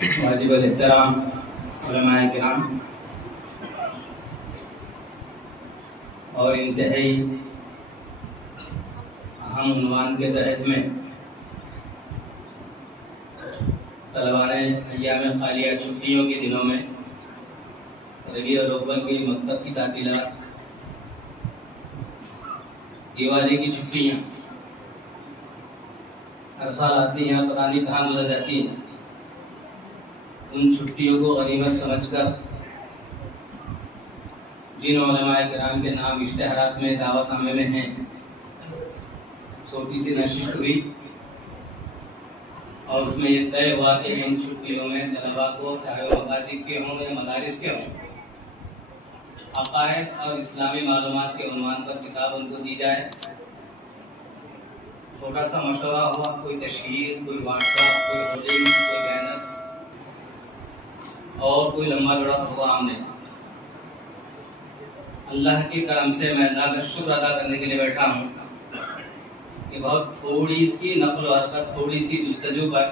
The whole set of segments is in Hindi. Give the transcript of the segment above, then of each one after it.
वाजिबुल एहतराम उलमाए किराम और इंतहाई अहम उन्वान के तहत में तलबाने अय्याम खालिया छुट्टियों के दिनों में रबी और अव्वल की मकतब की तातीला, दिवाली की छुट्टियाँ हर साल आती हैं, पता नहीं कहाँ गुजर जाती हैं। उन छुट्टियों को गनीमत समझकर जिन उलमाए किराम के नाम इश्तिहारात में दावतनामे में हैं, छोटी सी नशिस्त हुई और उसमें ये तय हुआ कि इन छुट्टियों में तलबा को, चाहे वो मकातिब के हों या मदारिस के हों, अक़ायद और इस्लामी मालूमात के उन्वान पर किताब उनको दी जाए। छोटा सा मशवरा हुआ, कोई तशहीर, कोई व्हाट्सएप, कोई होर्डिंग्स, कोई बैनर्स और कोई लंबा चौड़ा होगा हमने। अल्लाह के करम से मैं अल्लाह का शुक्र अदा करने के लिए बैठा हूँ कि बहुत थोड़ी सी नक़ल व हरकत, थोड़ी सी जुस्तजू पर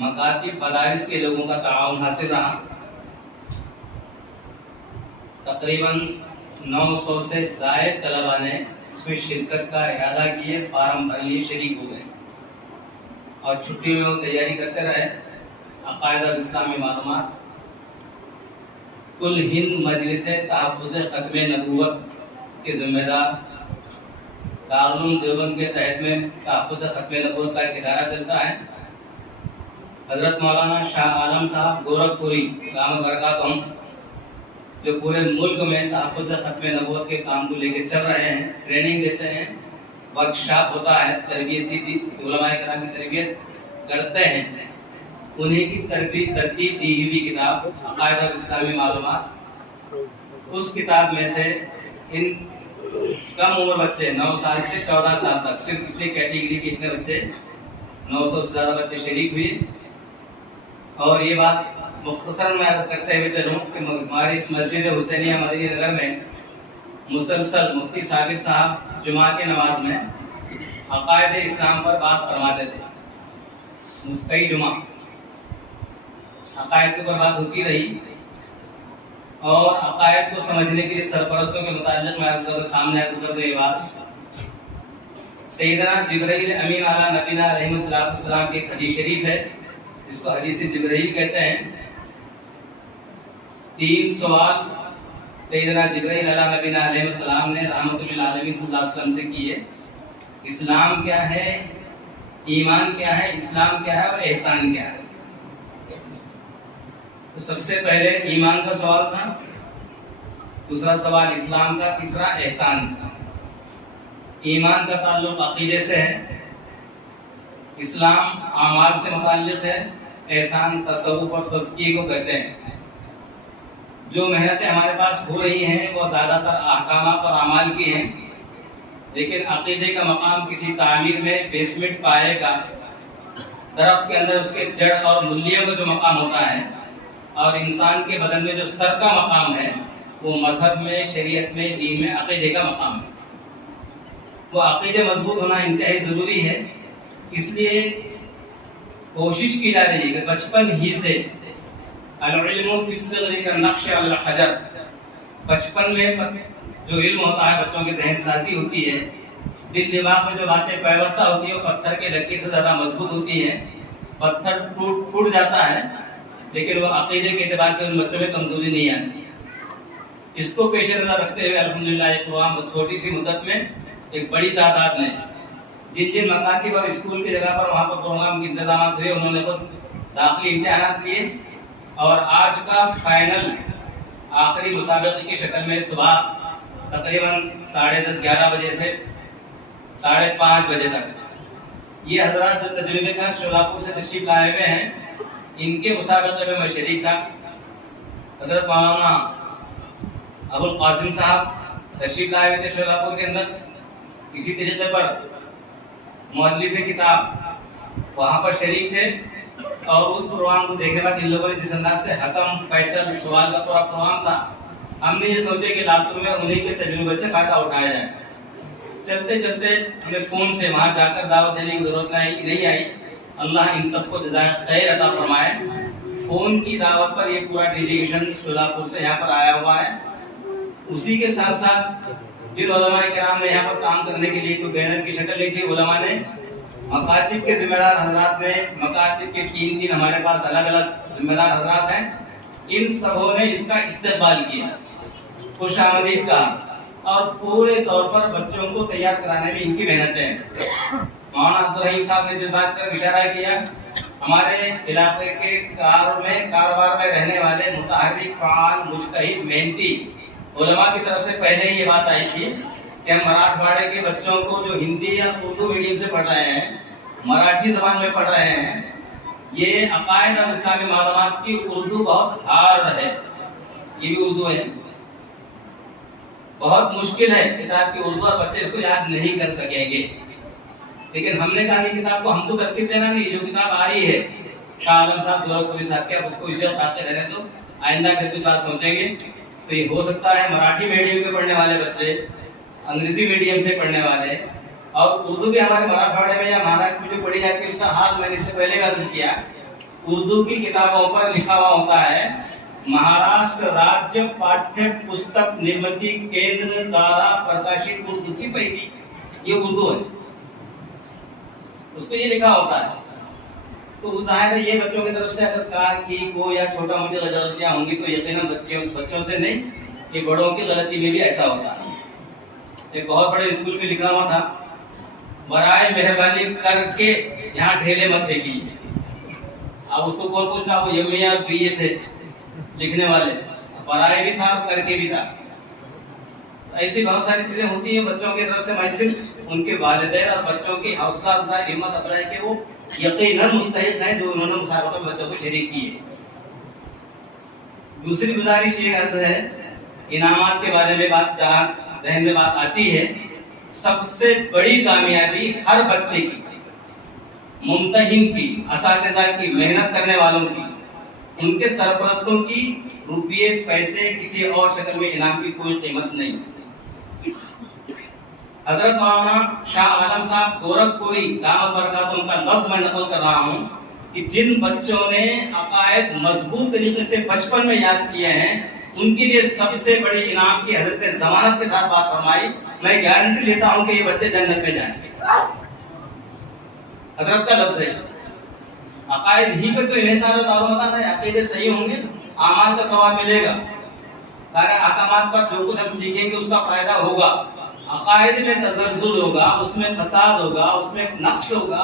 मकातिब मदारिस के लोगों का ताउन हासिल रहा। तकरीबन 900 से ज़ायद तलबा ने इसमें शिरकत का इरादा किए, फार्म भरने लिए शरीक हो गए और छुट्टियों में वो तैयारी करते रहे। अक़ायद और इस्लामी मालूमात कुल हिंद मजलिस तहफ़्फ़ुज़ ख़त्म नबूवत के ज़िम्मेदार दारुल देवबंद के तहत में तहफ़्फ़ुज़ ख़त्म नबूवत का एक इदारा चलता है। हज़रत मौलाना शाह आलम साहब गोरखपुरी दामद बरकातहुम, जो पूरे मुल्क में तहफ़्फ़ुज़ ख़त्म नबूवत के काम को लेकर चल रहे हैं, ट्रेनिंग देते हैं, वर्कशॉप होता है, तरबियती उलमाए किराम की तरबियत करते हैं। उन्हीं की तरतीब दी हुई किताब अक़ायद और इस्लामी मालूमात, उस किताब में से इन कम उम्र बच्चे 9 साल से 14 साल तक, सिर्फ इतनी कैटेगरी के इतने बच्चे, 900 से ज़्यादा बच्चे शरीक हुए। और ये बात मुख्तसर में करते हुए चलूँ कि हमारी इस मस्जिद हुसैनिया मदनी नगर में मुसलसल मुफ्ती साबिर साहब जुमा के नमाज में अक़ायद इस्लाम पर बात फरमाते थे। कई जुमा अक़ायद के ऊपर बात होती रही और अक़ायद को समझने के लिए सरपरस्तों के मुताल्लिक़ मैं सामने कर ये बात, सैयदना जिब्राइल अमीन अला नबीना अलैहिस्सलाम की एक हदीस शरीफ है जिसको हदीस जिब्राइल कहते हैं। 3 सवाल सैयदना जिब्राइल अला नबीना अलैहिस्सलाम ने रहमतुल लिल आलमीन सल्लल्लाहु अलैहि वसल्लम से किए। इस्लाम क्या है, ईमान क्या है, इस्लाम क्या है और एहसान क्या है। तो सबसे पहले ईमान का सवाल था, दूसरा सवाल इस्लाम का, तीसरा एहसान था। ईमान का ताल्लुक अकीदे से है, इस्लाम आमाल से मुताल्लिक है, एहसान तसव्वुफ और तज़किये को कहते हैं। जो मेहनतें हमारे पास हो रही हैं वो ज़्यादातर अहकामात और अमाल की हैं, लेकिन अकीदे का मकाम किसी तामीर में बेसमेंट पाएगा। दरख्त के अंदर उसके जड़ और मूल्य का जो मकाम होता है और इंसान के बदन में जो सर का मकाम है, वो मजहब में, शरीयत में, दीन में अकीदे का मकाम है। वो अकीदे मजबूत होना इंतहाई ज़रूरी है। इसलिए कोशिश की जा रही है कि बचपन ही से अल-इल्मु फ़िस्सिग़्रि कन-नक़्शि अल हजर, बचपन में जो इल्म होता है, बच्चों की ज़हन साजी होती है, दिल दिमाग में जो बातें पैवस्ता होती है वो पत्थर के लकीर से ज़्यादा मजबूत होती है। पत्थर टूट जाता है लेकिन वो अक़ीदे के एतबार से उन बच्चों में कमजोरी नहीं आती। इसको पेश नज़र रखते हुए अल्हम्दुलिल्लाह एक प्रोग्राम छोटी सी मुद्दत में एक बड़ी तादाद में जिन मकातिब और स्कूल की जगह पर वहाँ पर प्रोग्राम के इंतजाम हुए, उन्होंने खुद दाखिली इम्तिहानात लिए और आज का फाइनल आखिरी मुसाबक़े की शक्ल में सुबह तकरीबन 10:30-11 बजे से 5:30 बजे तक ये हज़रात जो तजुर्बेकार शोलापुर से तशरीफ लाए हुए हैं, इनके मुसाबक़े में मैं शरीक था। हज़रत मौलाना अबुल कासिम साहब तशरीफ लाए हुए थे शोलापुर के अंदर। इसी तरीके पर मुअल्लिफ़ किताब वहाँ पर शरीक थे और उस प्रोग्राम को देखने के बाद इन लोगों ने जिस अंदाज से हकम फैसल सवाल का पूरा प्रोग्राम था, हमने ये सोचे कि लातूर में उन्हीं के तजुर्बे से फ़ायदा उठाया जाए। चलते चलते हमें फ़ोन से वहाँ जाकर दावत देने की ज़रूरत नहीं आई अल्लाह इन सबको जज़ाए खैर अता फरमाए। फोन की दावत पर ये पूरा डेलीगेशन शोलापुर से यहाँ पर आया हुआ है। उसी के साथ साथ जिन उलमाए किराम ने यहाँ पर काम करने के लिए कोई बैनर की शक्ल ली थी, उलमा ने, मकातिब के जिम्मेदार हजरात ने, मकातिब के तीन हमारे पास अलग अलग जिम्मेदार हजरात हैं, इन सबों ने इसका इस्तेमाल किया, खुशामदीद का, और पूरे तौर पर बच्चों को तैयार कराने में इनकी मेहनत है। मौलाना अब्दुल रहीम साहब ने जिस बात का इशारा किया, हमारे इलाके के कारोबार में रहने वाले मुतहर्रिक, फाल, मुज्तहिद, मेहनती उलमा की तरफ से पहले ही ये बात आई थी कि हम मराठवाड़े के बच्चों को जो हिंदी या उर्दू मीडियम से पढ़ रहे हैं, मराठी जबान में पढ़ रहे हैं, ये अकायद और इस्लामी मालूमात की उर्दू बहुत हार्ड है। ये भी उर्दू है, बहुत मुश्किल है किताब की उर्दू, और बच्चे इसको याद नहीं कर सकेंगे। लेकिन हमने कहा कि किताब को हमको तरतीब देना नहीं, जो किताब आ रही है शाह आलम साहब गोरखपुरी साहब के, अब उसको इसे उठाते रहने दो, आइंदा फिर कुछ बात सोचेंगे। तो ये हो सकता है मराठी मीडियम के पढ़ने वाले बच्चे, अंग्रेजी मीडियम से पढ़ने वाले, और उर्दू भी हमारे मराठवाड़े में या महाराष्ट्र में जो पढ़ी जाती है उसका हाल मैंने इससे पहले भी अर्ज किया। उर्दू की किताबों पर लिखा हुआ होता है महाराष्ट्र राज्य पाठ्य पुस्तक निर्मिती केंद्र द्वारा प्रकाशित उर्दू की पहली, ये उर्दू है, उसको ये लिखा होता है। तो जाहिर है ये बच्चों की तरफ से अगर कार की को या छोटा मोटी गलतियां होंगी तो यकीनन बच्चों से नहीं, ये बड़ों की गलती में भी ऐसा होता है। एक बहुत बड़े स्कूल में लिखा हुआ था, बराए मेहरबानी करके यहाँ ढेले मत फेंकिए। अब उसको कौन पूछना, वो एमए और बीए थे लिखने वाले, बराए भी था और करके भी था। ऐसी बहुत सारी चीजें होती हैं बच्चों की तरफ से। मैं सिर्फ उनके वालिदैन और बच्चों की हौसला अफजाई, हिम्मत अफजाई के वो यकीनन मुस्तहिक हैं जो उन्होंने मुसाबका में बच्चों को शरीक किए। दूसरी गुजारिश ये अर्ज है, इनामात के बारे में बात जहाँ ज़हन में बात आती है, सबसे बड़ी कामयाबी हर बच्चे की, मुमतहिन की, असातिज़ा की, मेहनत करने वालों की, उनके सरपरस्तों की रुपये पैसे किसी और शक्ल में इनाम की कोई कीमत नहीं। हजरत मौलाना शाह आलम साहब गोरखपुरी दामद बरकात उनका लफ्ज मैं नकल कर रहा हूँ कि जिन बच्चों ने अकायद मजबूत तरीके से बचपन में याद किए हैं, उनके लिए सबसे बड़े इनाम की हजरत ने जमानत के साथ बात फरमाई, मैं गारंटी लेता हूँ कि ये बच्चे जन्नत में जाएंगे। हजरत का लफ्ज है, अकायद ही पे तो इन्हें सारा दारोमदार है, अकीदे सही होंगे, आमाल का सवाब मिलेगा, सारे अहकामात पर जो कुछ हम सीखेंगे उसका फायदा होगा। अकायद में तसल्जुल होगा, उसमें फसाद होगा, उसमें नक्स होगा,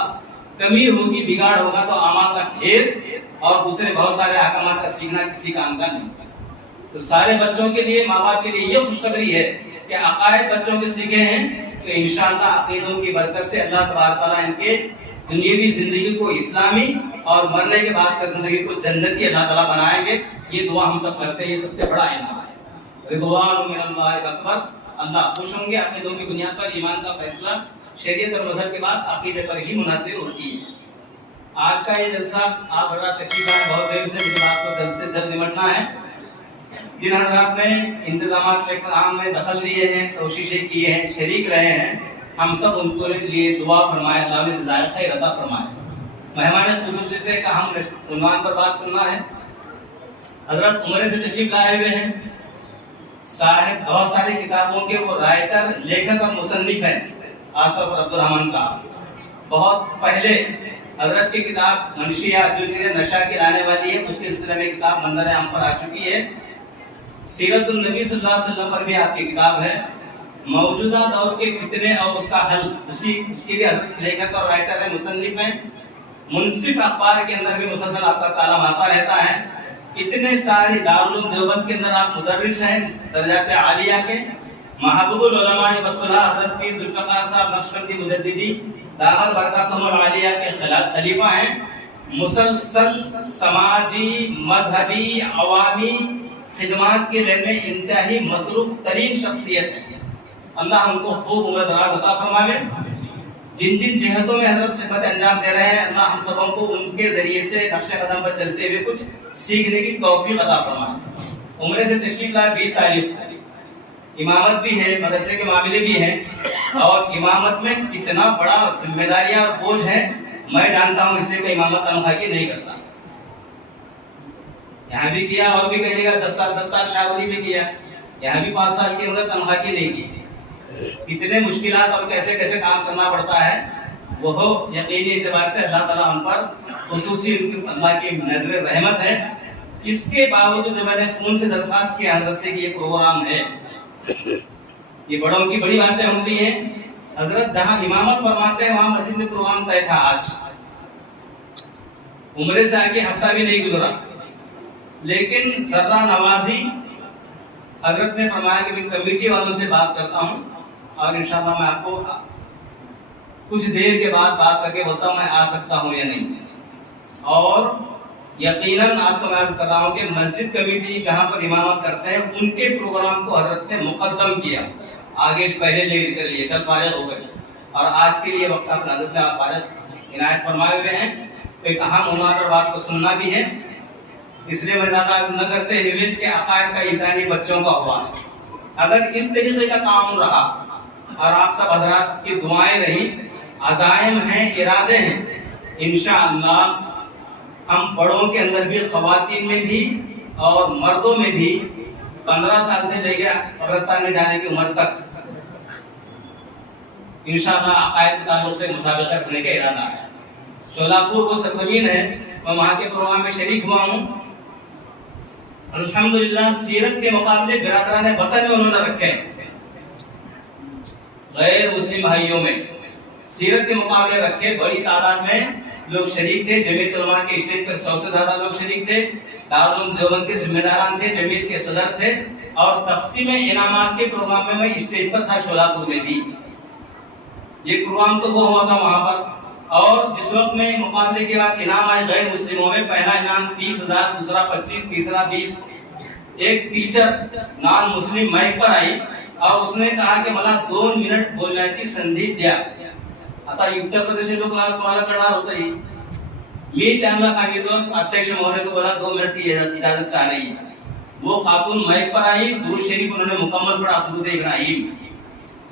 कमी होगी, बिगाड़ होगा, तो आमाल का ढेर और दूसरे बहुत सारे अहकामात का सीखना किसी काम का नहीं। तो सारे बच्चों के लिए, माँ बाप के लिए ये खुशखबरी है कि अकायद बच्चों के सीखे हैं तो इंशाअल्लाह अकीदों की बरकत से अल्लाह तबारक तआला इनके दुनियावी जिंदगी को इस्लामी और मरने के बाद की जिंदगी को जन्नती अल्लाह ताला बनाएंगे। ये दुआ हम सब करते हैं, ये सबसे बड़ा इनाम है। रिज़वानुम मिनल्लाहि अकबर। अल्लाह खुश होंगे। अकीदों की बुनियाद पर ईमान का फैसला शरीयत और मजहब के बाद अकीदे पर ही मुनासिर होती है। आज का ये जलसा आप बड़ा तशरीफ आए, बहुत देर से मुझे बात को जल्द से जल्द निपटना है। जिन हज़रात ने इंतजामात में काम में दखल दिए हैं, कोशिशें की हैं, शरीक रहे हैं, हम सब उनको लिए दुआ फरमाए, अल्लाह ने जज़ाए खैर अता फरमाए। मेहमान खुसूसी से का हम उन्वान पर बात सुनना है। हजरत उम्र से तशरीफ लाए हुए हैं साहिब, बहुत सारी किताबों के वो राइटर, लेखक और मुसन्निफ हैं, खासतौर पर अब्दुल रहमान साहब। बहुत पहले हजरत की किताब मंशियात, जो चीजें नशा की लाने वाली है, उसके सिलसिले में किताब मंजर आम पर आ चुकी है। सीरतुन नबी सल्लल्लाहु अलैहि वसल्लम पर भी आपकी किताब है। मौजूदा दौर के फितने और उसका हल, उसके भी हजरत लेखक और राइटर है, मुसन्निफ हैं। मुनसिफ अखबार के अंदर भी मुसलसल आपका कालम आता रहता है। इतने सारे दारुल देवबंद के अंदर आप मुदर्रिस हैं, दर्जात आलिया के। महबूबुल उलमा वसला हजरत पीर जुल्फकार साहब नक्शबंदी मुजद्दिदी दामद बरकातुहुल आलिया के खलीफा हैं। मुसलसल समाजी, मजहबी, अवामी खिदमत के लेन में इंतहाई मसरूफ तरीन शख्सियत है। अल्लाह उनको खूब उम्र दराज अता फरमावे। जिन जिन जिहतों में हजरत खिदमत अंजाम दे रहे हैं, अल्लाह हम सबों को उनके जरिए से नक्शे कदम पर चलते हुए कुछ सीखने की तौफीक अता फरमाए। उम्र से तशरीफ लाए 20 तारीख, इमामत भी है, मदरसे के मामले भी हैं, और इमामत में कितना बड़ा जिम्मेदारियां और बोझ है मैं जानता हूँ इसलिए कोई इमामत तनख्वाह की नहीं करता। यहाँ भी किया और भी कहिएगा 10 साल शादी में किया, यहाँ भी 5 साल की मगर तनख्वाह की नहीं की। इतने मुश्किलात और कैसे कैसे काम करना पड़ता है, वो यकीनी एतबार से अल्लाह ताला हम पर खुसूसी अल्लाह की नजर रहमत है। इसके बावजूद जो मैंने फोन से दरखास्त किया हजरत से कि ये प्रोग्राम है, ये बड़ों की बड़ी बातें होती हैं। हजरत जहाँ इमामत फरमाते हैं वहाँ मस्जिद में प्रोग्राम तय था। आज उम्रे से आके हफ्ता भी नहीं गुजरा, लेकिन सर्रा नवाजी हजरत ने फरमाया कि मैं कमेटी वालों से बात करता हूँ और इंशाअल्लाह मैं आपको कुछ देर के बाद बात करके बोलता हूँ मैं आ सकता हूँ या नहीं। और यकीनन आपको मैं कर रहा हूँ कि मस्जिद कमेटी जहाँ पर इमामत करते हैं उनके प्रोग्राम को हजरत ने मुकद्दम किया, आगे पहले ले कर लिए, कल फारिग हो गए और आज के लिए वक्त अपना हजरत ने फारिग इनायत फरमाए हुए हैं। एक अहम उम्र बात को सुनना भी है, इसलिए मैं ज्यादा न करते हुए के अकायद का इम्तिहान बच्चों का हुआ है। अगर इस तरीके का काम रहा और आप सब हजरात की दुआएं रही, अज़ाइम हैं, इरादे हैं, इंशाअल्लाह हम बड़ों के अंदर भी, ख़वातीन में भी और मर्दों में भी 15 साल से लेकर कब्रिस्तान में जाने की उम्र तक इंशाअल्लाह अकायद के ताल्लुक से मुसाबिका करने का इरादा है। शोलापुर वो सरजमीन है, मैं वहाँ के प्रोग्राम में शरीक हुआ हूँ। अल्हम्दुलिल्लाह सीरत के मुकाबले बिरादरान वतन में उन्होंने रखे, गैर मुस्लिम भाइयों में सीरत के मुकाबले रखे, बड़ी तादाद में लोग शरीक थे। जमीयत उलमा के स्टेज पर 100 से ज्यादा लोग शरीक थे। दारुल उलूम देवबंद के जिम्मेदारान थे, जमीयत के सदर थे और तक़सीम इनामात के प्रोग्राम में मैं स्टेज पर था, शोलापुर में भी। ये प्रोग्राम तो वो हुआ था वहाँ पर। और जिस वक्त में मुकाबले के बाद इनाम आए गैर मुस्लिमों में, पहला इनाम 30,000, दूसरा 25, तीसरा 20। एक टीचर नॉन मुस्लिम माइक पर आई और उसने कहा कि मला 2 मिनिट बोलण्याची संधी द्या। आता उत्तर प्रदेश लोक कोणाला करणार होतं, मी त्यांना सांगितलं अध्यक्ष महोदय को बोला 2 मिनट की इजाजत चाह रही है। वो खातून माइक पर आई, दुरूद शरीफ उन्होंने मुकम्मल पढ़ा, दुरूद इब्राहिम,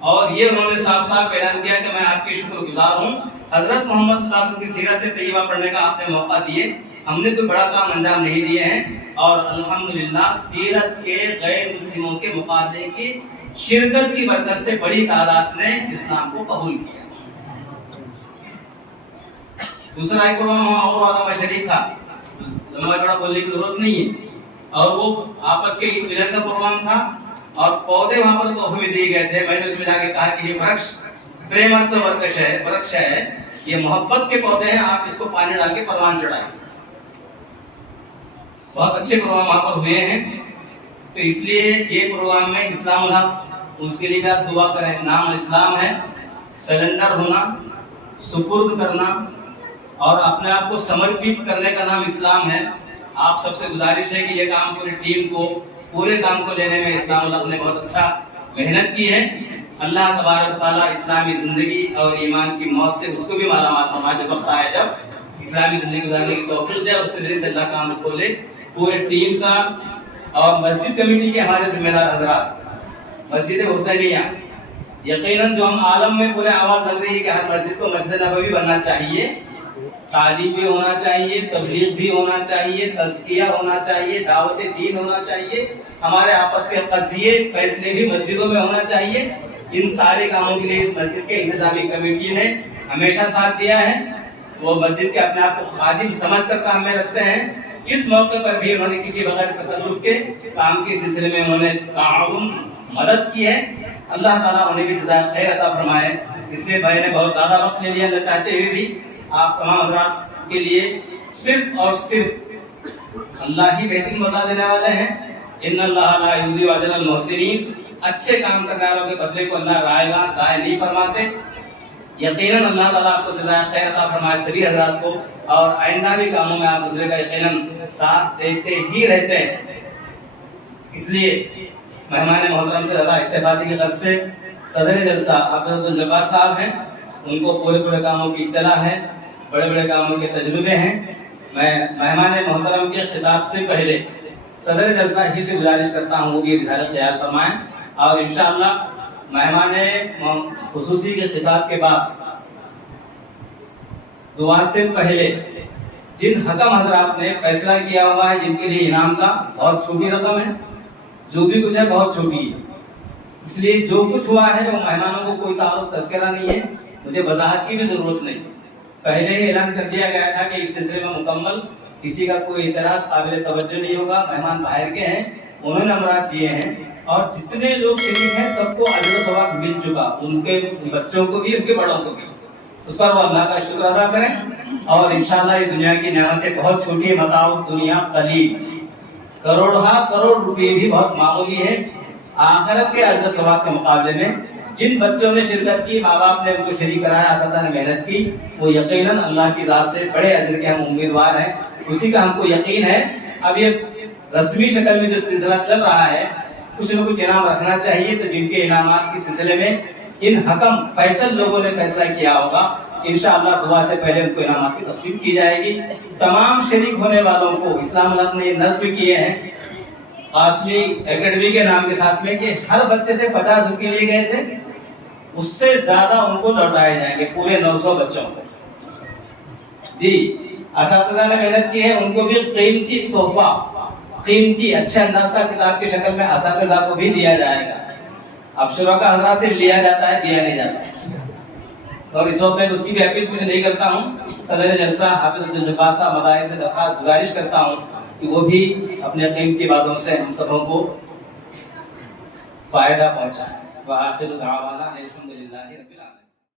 और ये उन्होंने साफ साफ ऐलान किया कि मैं आपके शुक्रगुजार हूँ। हजरत मोहम्मद सल्लल्लाहु अलैहि वसल्लम की सीरत तैयबा पढ़ने का आपने मौका दिए, हमने कोई बड़ा काम अंजाम नहीं दिए हैं और अल्हम्दुलिल्लाह सीरत के गैर मुस्लिमों के मुकाबले की शिरकत की बरकत से बड़ी तादाद ने इस्लाम को कबूल किया। दूसरा एक प्रोग्राम और वादा में शरीक था, लंबा चौड़ा बोलने की जरूरत नहीं है, और वो आपस के मिलन का प्रोग्राम था और पौधे वहां पर तोहफे में दिए गए थे। मैंने उसमें जाके कहा कि ये वृक्ष प्रेमाचं वृक्ष है, ये मोहब्बत के पौधे हैं, आप इसको पानी डाल के परवान चढ़ाएं। बहुत अच्छे प्रोग्राम वहां पर हुए हैं, तो इसलिए ये प्रोग्राम में इस्लामुल हक, उसके लिए भी आप दुआ करें। नाम इस्लाम है, सरेंडर होना, सुपुर्द करना और अपने आप को समर्पित करने का नाम इस्लाम है। आप सबसे गुजारिश है कि ये काम पूरी टीम को, पूरे काम को लेने में इस्लामुल हक ने बहुत अच्छा मेहनत की है। अल्लाह तबारक व तआला इस्लामी जिंदगी और ईमान की मौत से उसको भी मालामाल फरमाए, जब वक्त आए जब इस्लामी जिंदगी गुजारने की तौफीक दे और उसके जरिए से अल्लाह काम खोले। पूरे टीम का और मस्जिद कमेटी के हमारे जिम्मेदार हजरात, मस्जिद हुसैनिया, यकीनन जो हम आलम में पूरे आवाज लग रही है कि हर मस्जिद को मस्जिद नबवी बनना चाहिए, तालीम भी होना चाहिए, तबलीग भी होना चाहिए, तज़किया होना चाहिए, दावत दीन होना चाहिए, हमारे आपस के कज़िये फैसले भी मस्जिदों में होना चाहिए। इन सारे कामों के लिए इस मस्जिद के इंतजामी कमेटी ने हमेशा साथ दिया है। वो मस्जिद के अपने आप को खादिम समझ कर काम में रखते हैं। इस मौके पर भी उन्होंने किसी बगैर तकल्लुफ के काम के सिलसिले में उन्होंने ताउन मदद की है। अल्लाह ताला उन्हें भी जज़ाए खैर अता फरमाए। इसलिए भाई ने बहुत ज्यादा वक्त ले लिया, न चाहते हुए भी आप तमाम हज़रात के लिए सिर्फ और सिर्फ अल्लाह ही बेहतरीन बता देने वाले हैं। इन्नल्लाह ला युज़िउ अजरल मुहसिनीन, अच्छे काम करने वालों के बदले को अल्लाह रायगा ज़ाय नहीं फरमाते। यकीनन अल्लाह ताला आपको जज़ाए खैर अता फरमाए सभी हज़रात को, और आइंदा भी कामों में आप दूसरे का यकीनन साथ देते ही रहते हैं। इसलिए मेहमान मोहतरम से ज़्यादा इस्तेफादी की तरफ से सदर जलसा अब्दुल जब्बार साहब हैं, उनको पूरे कामों की इत्तला है, बड़े कामों के तजुर्बे हैं। मैं मेहमान मोहतरम के खिताब से पहले सदर जलसा ही से गुजारिश करता हूँ कि रिसालत तैयार फरमाएं, और इंशाअल्लाह मेहमान खुसूसी के खिताब के बाद दुआ से पहले जिन हकम हजरात ने फैसला किया हुआ है, जिनके लिए इनाम का बहुत छोटी रकम है, जो भी कुछ है बहुत छोटी है, इसलिए जो कुछ हुआ है वो मेहमानों को कोई तारुफ तस्करा नहीं है, मुझे वजाहत की भी जरूरत नहीं। पहले ही ऐलान कर दिया गया था कि इस सिलसिले में मुकम्मल किसी का कोई इतराज काबिल तवज्जो नहीं होगा। मेहमान बाहर के हैं, उन्होंने अमरात किए हैं और जितने लोग शरीक हैं सबको अजर सवाब मिल चुका, उनके बच्चों को भी, उनके बड़ों को भी। उस पर वो अल्लाह का शुक्र अदा करें और इंशाअल्लाह ये दुनिया की नेमतें बहुत छोटी है, बताओ दुनिया कलील, करोड़ रुपए भी बहुत मामूली है आखिरत के अजर सवाब के मुकाबले में। जिन बच्चों ने शिरकत की, माँ बाप ने उनको शरीक कराया, असातिज़ा ने मेहनत की, वो यकीनन अल्लाह की ज़ात से बड़े अजर के हम उम्मीदवार हैं, उसी का हमको यकीन है। अब ये रस्मी शक्ल में जो सिलसिला चल रहा है, कुछ न कुछ इनाम रखना चाहिए, तो जिनके इनामात के सिलसिले में इन हकम फैसल लोगों ने फैसला किया होगा, इंशाअल्लाह दुआ से पहले उनको इनामात की तकसीम की जाएगी। तमाम शरीक होने वालों को इस्लाम हक ने नज़्म किए हैं कासमी एकेडमी के नाम के साथ में कि हर बच्चे से 50 रुपए लिए गए थे, उससे ज्यादा उनको लौटाए जाएंगे पूरे 900 बच्चों को। जी, असातिज़ा ने मेहनत की है, उनको भी कीमती तोहफा, कीमती अच्छे अंदाज का किताब की शक्ल में असातिज़ा को भी दिया जाएगा। अब शुरा हजरात से लिया जाता है, दिया नहीं जाता। और इस वक्त मैं उसकी भी अपील कुछ नहीं करता हूँ। सदर जलसा हाफिज अब्दुल जब्बार साहब मदाहिर से दरखास्त गुजारिश करता हूँ कि वो भी अपने कीमती बातों से हम सबों को फायदा पहुंचाएं। व आखिर दावाना अल्हम्दुलिल्लाहि रब्बिल आलमीन।